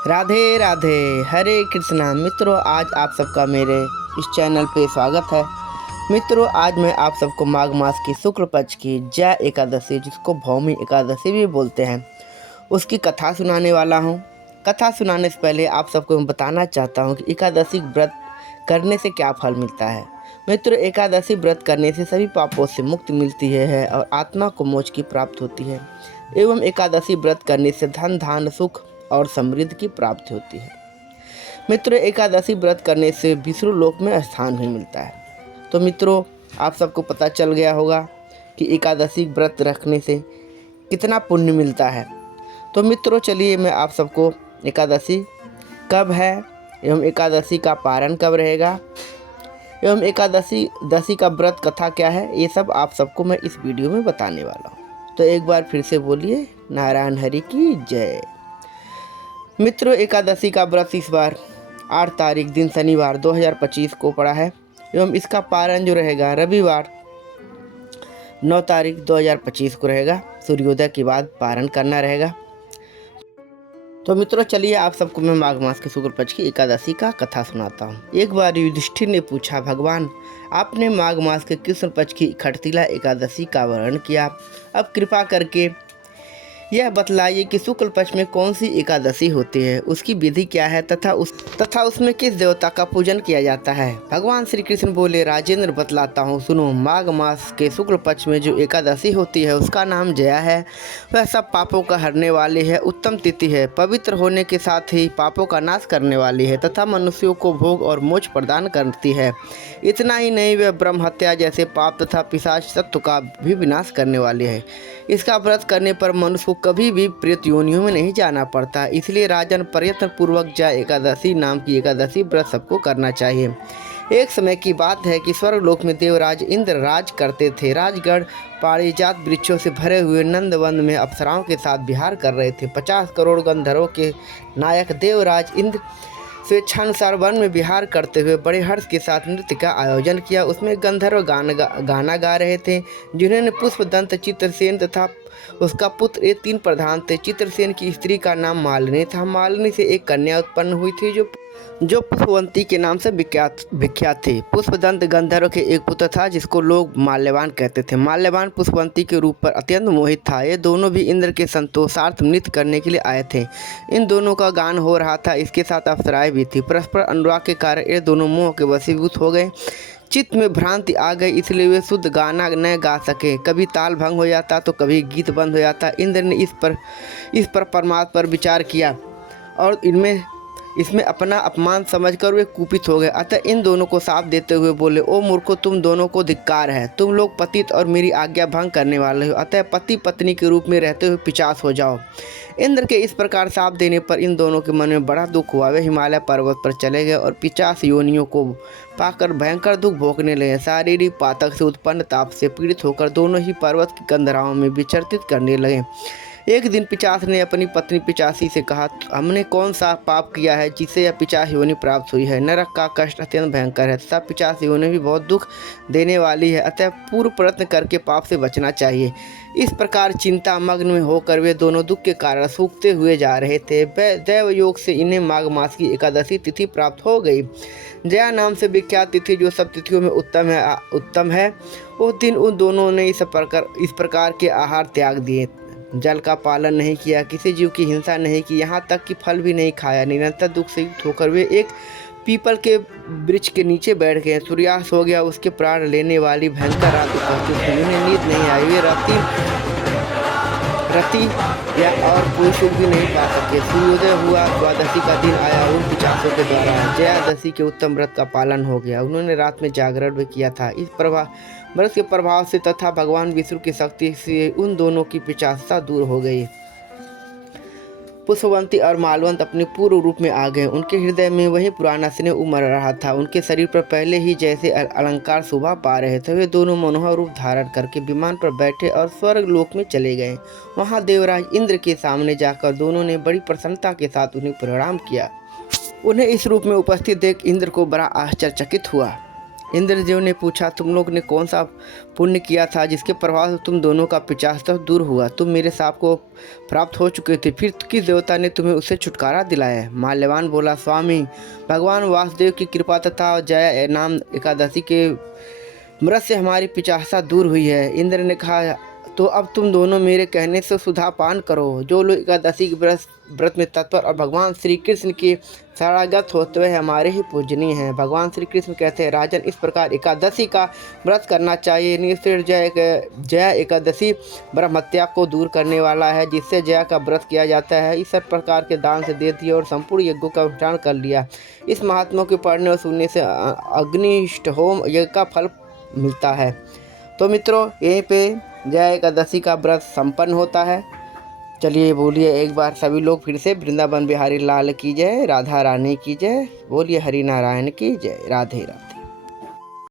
राधे राधे, हरे कृष्णा। मित्रों, आज आप सबका मेरे इस चैनल पे स्वागत है। मित्रों, आज मैं आप सबको माघ मास की शुक्ल पक्ष की जया एकादशी, जिसको भौमी एकादशी भी बोलते हैं, उसकी कथा सुनाने वाला हूँ। कथा सुनाने से पहले आप सबको मैं बताना चाहता हूँ कि एकादशी व्रत करने से क्या फल मिलता है। मित्रों, एकादशी व्रत करने से सभी पापों से मुक्ति मिलती है और आत्मा को मोक्ष की प्राप्ति होती है। एवं एकादशी व्रत करने से धन धान सुख और समृद्धि की प्राप्ति होती है। मित्रों, एकादशी व्रत करने से विष्णु लोक में स्थान भी मिलता है। तो मित्रों, आप सबको पता चल गया होगा कि एकादशी व्रत रखने से कितना पुण्य मिलता है। तो मित्रों, चलिए मैं आप सबको एकादशी कब है एवं एकादशी का पारण कब रहेगा एवं एकादशी का व्रत कथा क्या है, ये सब आप सबको मैं इस वीडियो में बताने वाला हूँ। तो एक बार फिर से बोलिए नारायण हरि की जय। मित्रों, एकादशी का व्रत इस बार 8 तारीख दिन शनिवार 2025 को पड़ा है एवं इसका पारण जो रहेगा रविवार 9 तारीख 2025 को रहेगा। सूर्योदय के बाद पारण करना रहेगा। तो मित्रों, चलिए आप सबको मैं माघ मास के शुक्ल पक्ष की एकादशी का कथा सुनाता हूँ। एक बार युधिष्ठिर ने पूछा, भगवान, आपने माघ मास के कृष्ण पक्ष की खटतिला एकादशी का वर्णन किया, अब कृपा करके यह बतलाइए कि शुक्ल पक्ष में कौन सी एकादशी होती है, उसकी विधि क्या है तथा उसमें किस देवता का पूजन किया जाता है। भगवान श्री कृष्ण बोले, राजेंद्र, बतलाता हूँ, सुनो। माघ मास के शुक्ल पक्ष में जो एकादशी होती है उसका नाम जया है। वह सब पापों का हरने वाली है, उत्तम तिथि है, पवित्र होने के साथ ही पापों का नाश करने वाली है तथा मनुष्यों को भोग और मोक्ष प्रदान करती है। इतना ही नहीं, वह ब्रह्म हत्या जैसे पाप तथा पिशाच तत्व का भी विनाश करने वाली है। इसका व्रत करने पर मनुष्य को कभी भी प्रेत योनियों में नहीं जाना पड़ता। इसलिए राजन, प्रयत्न पूर्वक जया एकादशी नाम की एकादशी व्रत सबको करना चाहिए। एक समय की बात है कि स्वर्गलोक में देवराज इंद्र राज करते थे। राजगढ़ पारिजात वृक्षों से भरे हुए नंदवन में अप्सराओं के साथ विहार कर रहे थे। 50 करोड़ गंधर्वों के नायक देवराज इंद्र स्वेच्छानुसार वन में विहार करते हुए बड़े हर्ष के साथ नृत्य का आयोजन किया। उसमें गंधर्व गाना गा रहे थे, जिन्होंने पुष्पदंत, चित्रसेन तथा उसका पुत्र, ये 3 प्रधान थे। चित्रसेन की स्त्री का नाम मालिनी था। मालिनी से एक कन्या उत्पन्न हुई थी जो पुष्पवंती के नाम से विख्यात थी। पुष्पदंत गंधर्व के एक पुत्र था जिसको लोग माल्यवान कहते थे। माल्यवान पुष्पवंती के रूप पर अत्यंत मोहित था। ये दोनों भी इंद्र के संतोषार्थ नृत्य करने के लिए आए थे। इन दोनों का गान हो रहा था, इसके साथ अप्सराएं भी थी। परस्पर अनुराग के कारण ये दोनों मोह के वशीभूत हो गए। चित्त में भ्रांति आ गई, इसलिए वे शुद्ध गाना न गा सके। कभी ताल भंग हो जाता तो कभी गीत बंद हो जाता। इंद्र ने इस पर परमात्मा पर विचार किया और इसमें अपना अपमान समझकर वे कुपित हो गए। अतः इन दोनों को शाप देते हुए बोले, ओ मूर्खों, तुम दोनों को धिक्कार है। तुम लोग पतित और मेरी आज्ञा भंग करने वाले हो। अतः पति पत्नी के रूप में रहते हुए पिशाच हो जाओ। इंद्र के इस प्रकार शाप देने पर इन दोनों के मन में बड़ा दुख हुआ। वे हिमालय पर्वत पर चले गए और पिशाच योनियों को पाकर भयंकर दुख भोगने लगे। शारीरिक पातक से उत्पन्न ताप से पीड़ित होकर दोनों ही पर्वत की कंदराओं में विचरतित करने लगे। एक दिन पिशाच ने अपनी पत्नी पिशाची से कहा, हमने कौन सा पाप किया है जिससे यह पिशाच योनि प्राप्त हुई है। नरक का कष्ट अत्यंत भयंकर है तथा पिशाच योनि भी बहुत दुख देने वाली है। अतः पूर्व प्रयत्न करके पाप से बचना चाहिए। इस प्रकार चिंता मग्न में होकर वे दोनों दुख के कारण सूखते हुए जा रहे थे। दैव योग से इन्हें माघ मास की एकादशी तिथि प्राप्त हो गई। जया नाम से विख्यात तिथि जो सब तिथियों में उत्तम है। उस दिन उन दोनों ने इस प्रकार के आहार त्याग दिए। जल का पालन नहीं किया, किसी जीव की हिंसा नहीं की, यहाँ तक कि फल भी नहीं खाया। निरंतर दुख से युक्त होकर वे एक पीपल के वृक्ष के नीचे बैठ गए। सूर्यास्त हो गया। उसके प्राण लेने वाली भयंकर रात पहुंची थी। उन्हें नींद नहीं आई। वे रति या और कोई सुख भी नहीं पा सके। सूर्योदय हुआ, द्वादशी का दिन आया। उन पिशाचों के द्वारा जयादशी के उत्तम व्रत का पालन हो गया। उन्होंने रात में जागरण भी किया था। इस व्रत के प्रभाव से तथा भगवान विष्णु की शक्ति से उन दोनों की पिशाचता दूर हो गई। पुष्पवंती और मालवंत अपने पूर्व रूप में आ गए। उनके हृदय में वही पुराना स्नेह उमड़ रहा था। उनके शरीर पर पहले ही जैसे अलंकार शोभा पा रहे थे। वे दोनों मनोहर रूप धारण करके विमान पर बैठे और स्वर्ग लोक में चले गए। वहां देवराज इंद्र के सामने जाकर दोनों ने बड़ी प्रसन्नता के साथ उन्हें प्रणाम किया। उन्हें इस रूप में उपस्थित देख इंद्र को बड़ा आश्चर्यचकित हुआ। इंद्रदेव ने पूछा, तुम लोग ने कौन सा पुण्य किया था जिसके प्रभाव से तुम दोनों का पिशाच दूर हुआ? तुम मेरे सांप को प्राप्त हो चुके थे, फिर किस देवता ने तुम्हें उससे छुटकारा दिलाया? माल्यवान बोला, स्वामी, भगवान वासुदेव की कृपा तथा जया नाम एकादशी के व्रत से हमारी पिशाचता दूर हुई है। इंद्र ने कहा, तो अब तुम दोनों मेरे कहने से सुधा पान करो। जो लोग एकादशी के व्रत में तत्पर और भगवान श्री कृष्ण के शरणागत होते हुए हमारे ही पूजनीय हैं। भगवान श्री कृष्ण कहते हैं, राजन, इस प्रकार एकादशी का व्रत करना चाहिए। निश्चय जया एकादशी ब्रह्म हत्या को दूर करने वाला है, जिससे जया का व्रत किया जाता है। इस सब प्रकार के दान से दे दिया और संपूर्ण यज्ञों का अनुष्ठान कर लिया। इस महात्मा के पढ़ने और सुनने से अग्निष्ट होम यज्ञ का फल मिलता है। तो मित्रों, यहीं पे जया एकादशी का व्रत संपन्न होता है। चलिए बोलिए एक बार सभी लोग फिर से, वृंदावन बिहारी लाल की जय, राधा रानी की जय, बोलिए हरि नारायण की जय, राधे राधे।